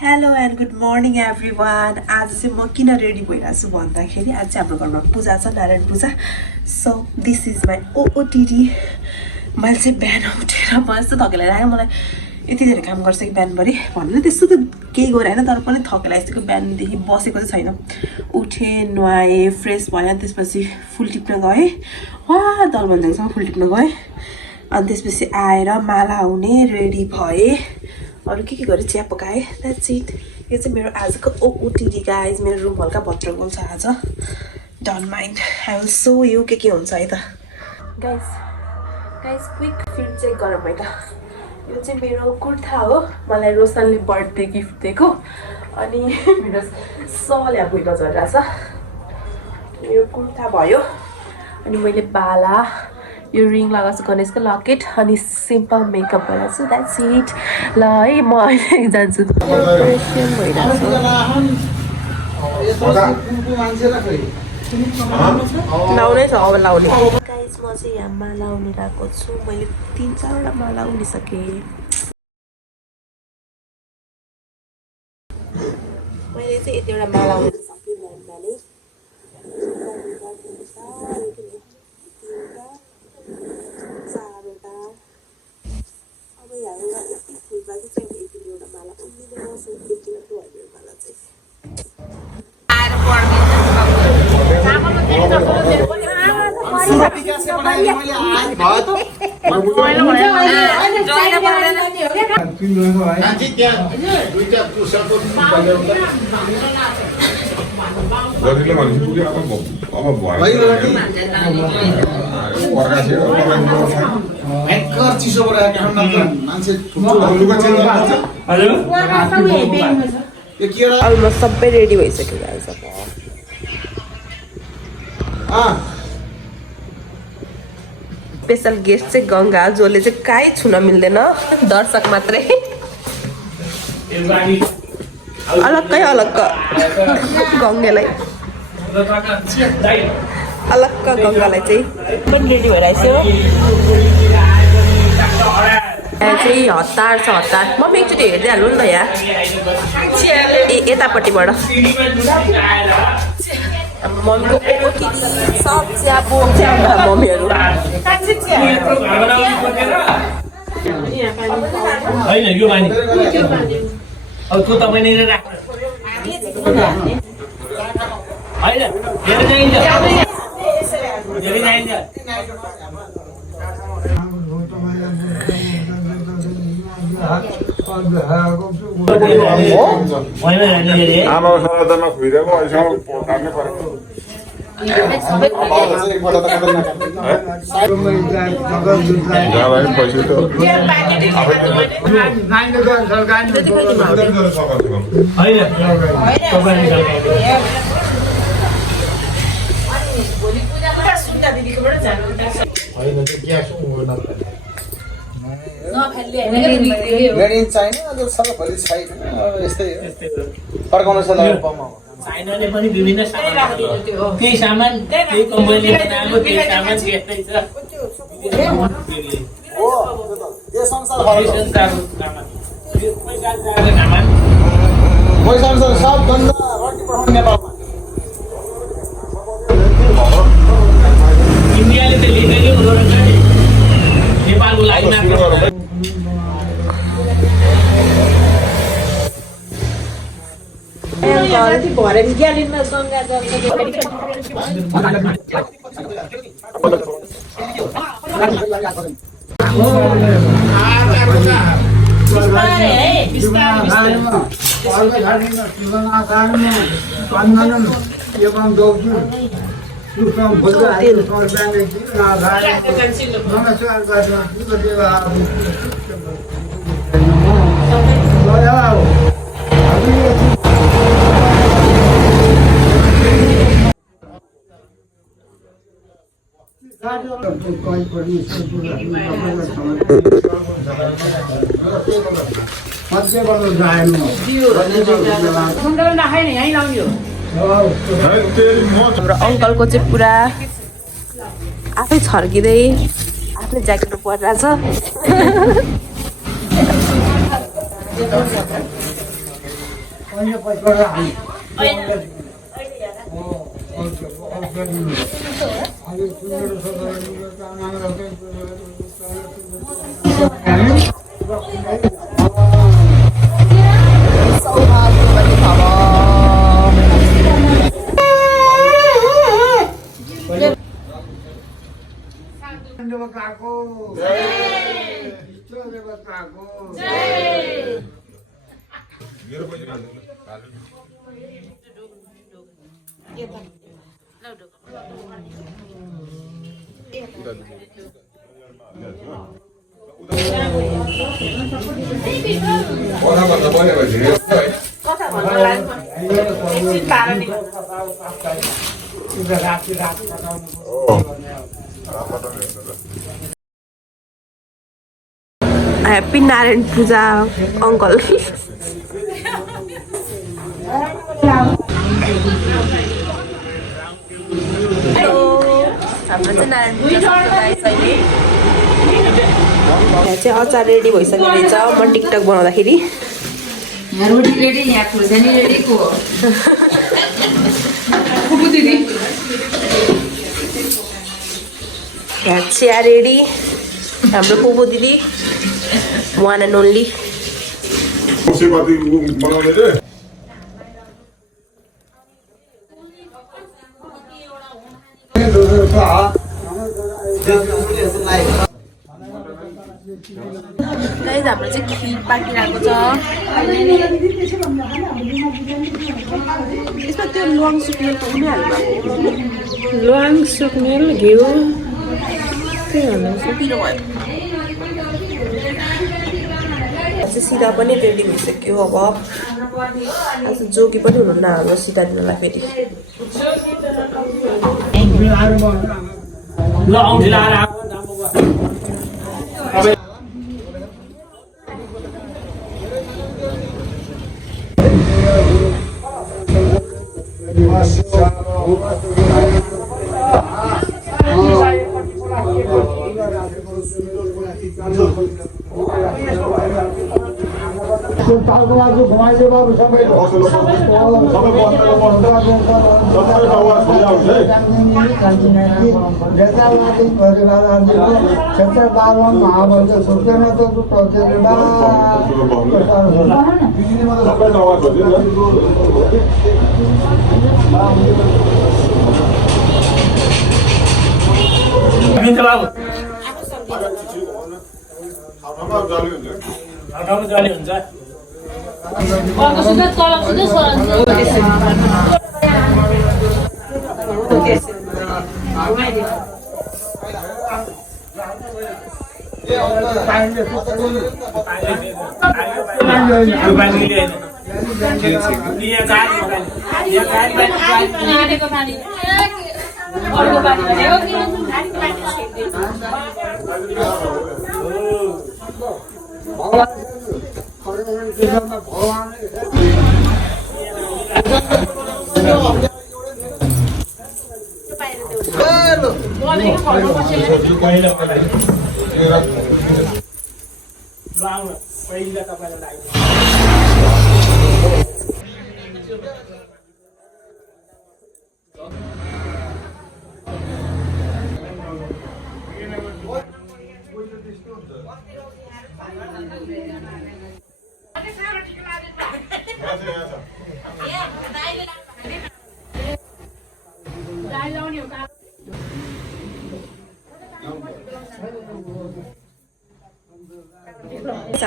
Hello and good morning everyone. आज चाहिँ म किन रेडी भइरहेको छु भन्दाखेरि आज चाहिँ हाम्रो घरमा पूजा छ, नारायण पूजा। So this is my OOTD. मैले चाहिँ बिहान उठेर म यस्तो थकेर आयो, मलाई यति धेरै काम गर्छ कि बिहानभरि भनेर त्यस्तो त केही गरेँ होइन, तर पनि थकेर आइसक्यो। बिहानदेखि बसेको चाहिँ छैन। उठेँ, नुहाएँ, फ्रेस भएँ, त्यसपछि फुल टिप्न गएँ। दलबन्जाङसम्म फुल टिप्न गएँ। अनि त्यसपछि आएर माला हुने रेडी भएँ। अरू के गरेँ, चिया पकाएँ, द्याट्स इट। यो चाहिँ मेरो आजको ओओटिडी गाइज। मेरो रुम हल्का भत्रगोल छ आज, don't mind. I will so you के हुन्छ है त गाइज। क्विक फिट चेक गरौँ है त। यो चाहिँ मेरो कुर्ता हो, मलाई रोशनले बर्थडे गिफ्ट दिएको। अनि मेरो सल यहाँ भुइँमा झरिरहेछ। मेरो कुर्ता भयो। अनि मैले बाला, यो रिङ लगाएको छु, गणेशको लकेट, अनि सिम्पल मेकअप गरेको छु, द्याट्स इट। ल है, म अहिले जान्छु। लाउनै छ अब लाउने। गाइस म चाहिँ यहाँ माला उनिरहेको छु। मैले 3-4वटा माला उनिसकेँ। मैले चाहिँ यतिवटा माला उनिसकेँ बिहान। अब यहाँ यति फुलबारी चाहिँ यतिवटा माला उनिँदैन। सो यतिवटा भयो माला चाहिँ। अलमोस्ट सबै रेडी भइसक्यो गाइस। स्पेसल गेस्ट चाहिँ गङ्गा, जसले चाहिँ काहीँ छुन मिल्दैन, दर्शक मात्रै। अलग्गै अलग्ग गङ्गालाई, अलग्ग गङ्गालाई चाहिँ पनि रेडी भइरहेको यहाँ चाहिँ हतार छ, हतार। म एकचोटि हेर्दै हाल्नु नि त यहाँ यतापट्टिबाट। मम्मीको ओटिडी सब चिया पोल्छ मम्मीहरू। होइन यो पानी अब तँ तपाईँ नै राख्नु होइन, धेरै चाहिन्छ, धेरै चाहिन्छ। आमा सरादामा खुइरहेको अहिलेसम्म काट्नै परेको। चाइनाले पनि विभिन्न त्यही सामान, त्यही कम्पनीले बनाएको, त्यही सामान त्यस्तै छ। इन्डियाले त लिगली हुँदो रहेछ नि नेपालको लागि मात्र। हाम्रो अङ्कलको चाहिँ पुरा आफै छर्किँदै आफ्नै ज्याकेट परिरहेछ। Happy Narayan Puja, uncle. Hello. हाम्रो चाहिँ नारायण पूजा अहिले यहाँ चाहिँ अचार रेडी भइसक्यो रहेछ म टिकटक बनाउँदाखेरि रोटी रेडी यहाँ खुर्सानी रेडी को फुपू दिदी यहाँ चिया रेडी हाम्रो फुपू दिदी वान एन्ड ओन्ली गाइस हाम्रो चाहिँ खिर पाकिरहेको छ यसमा त्यो ल्वाङ सुक्ने पनि हाल्नु ल्वाङ सुक्नेल घिउ के भन्नु पिरो भयो चाहिँ सिधा पनि रेडी भइसक्यो अब आज जोगी पनि हुनुहुन्न हाम्रो सिधा दिनलाई फेरि ल औँठी लाएर जाली हुन्छ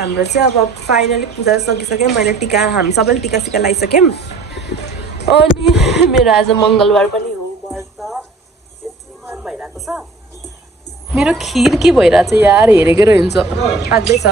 हाम्रो चाहिँ अब फाइनली पूजा सकिसक्यो मैले टिका हामी सबैले टिका सिका लगाइसक्यौँ अनि मेरो आज मङ्गलबार पनि हो व्रत भइरहेको छ मेरो खिर के भइरहेछ यार हेरेकै रहन्छ पाक्दैछ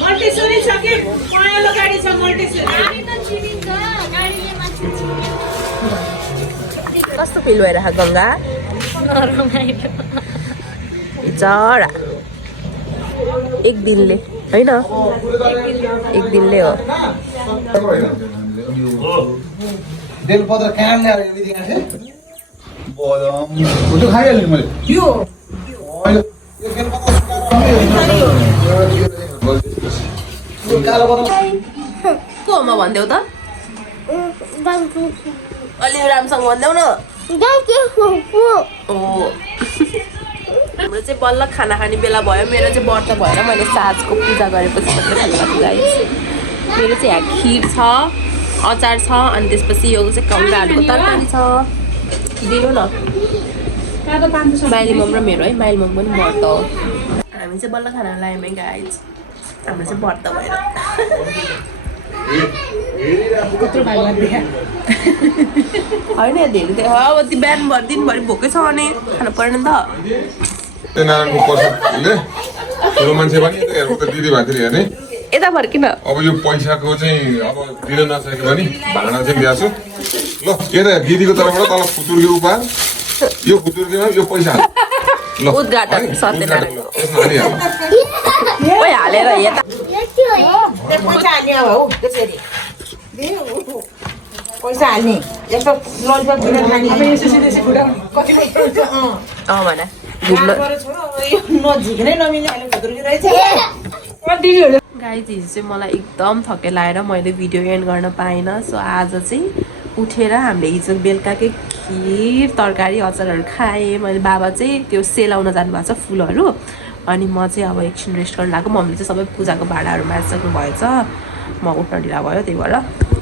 मल्टेश्वरी छ कि पहेँलो गाडी छ मल्टेश्वरी गाडी त चिनिन्छ गाडीले मान्छे कस्तो फिल भइरहेको गङ्गा नरमाइलो चरा एक दिनले होइन एक दिनले हो बेलपत्र कहाँ ल्याएर मिटिङ आथे बदम फोटो खाइहाल्ने मैले यो बेलपत्र कालो बदम कोमा भन्देऊ त अलि राम्रोसँग भन्देऊ न हाम्रो चाहिँ बल्ल खाना खाने बेला भयो मेरो चाहिँ व्रत भएर मैले साँझको पूजा गरेपछि मात्रै खाना खानु गाइस मेरो चाहिँ यहाँ खिर छ अचार छ अनि त्यसपछि यो चाहिँ कौराहरूको तरकारी छ दिनु न माइली मम र मेरो है माइली मम पनि व्रत हो हामी चाहिँ बल्ल खाना लायौँ गाइस हाम्रो चाहिँ व्रत भएर होइन धेरै थियो अब त्यो बिहानभरि दिनभरि भोकै छ भने खानु परेन नि त नारायणको प्रसादले ठुलो मान्छे पनि त दिदी भातिर हेर्ने यता फर्किन अब यो पैसाको चाहिँ अब दिन नसके भने भाँडा चाहिँ ल्याछु ल यता दिदीको तर्फबाट तल फुतुर्के उपहार यो फुतुर्केमा यो पैसा ल उद्घाटन सत्यनारायण यसमा हालिहाल ओइ हालेर यता पैसा हाल्ने अब हौ त्यसरी पैसा हाल्ने यस्तो ललिपप किनेर खाने कति अँ भन घुम्न नझिक्नै नमिल्ने अहिले खुद्रुकी रहेछ गाइस हिजो चाहिँ मलाई एकदम थके लाएर मैले भिडियो एन्ड गर्न पाइनँ सो आज चाहिँ उठेर हामीले हिजो बेलुकाकै खिर तरकारी अचारहरू खाएँ मैले बाबा चाहिँ त्यो सेलाउन जानुभएको छ फुलहरू अनि म चाहिँ अब एकछिन रेस्ट गर्न लाग्यो मम्मीले चाहिँ सबै पूजाको भाँडाहरू माझिसक्नु भएछ म उठ्न ढिला भयो त्यही भएर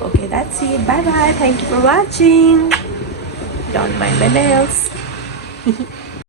okay that's it bye bye thank you for watching don't mind my nails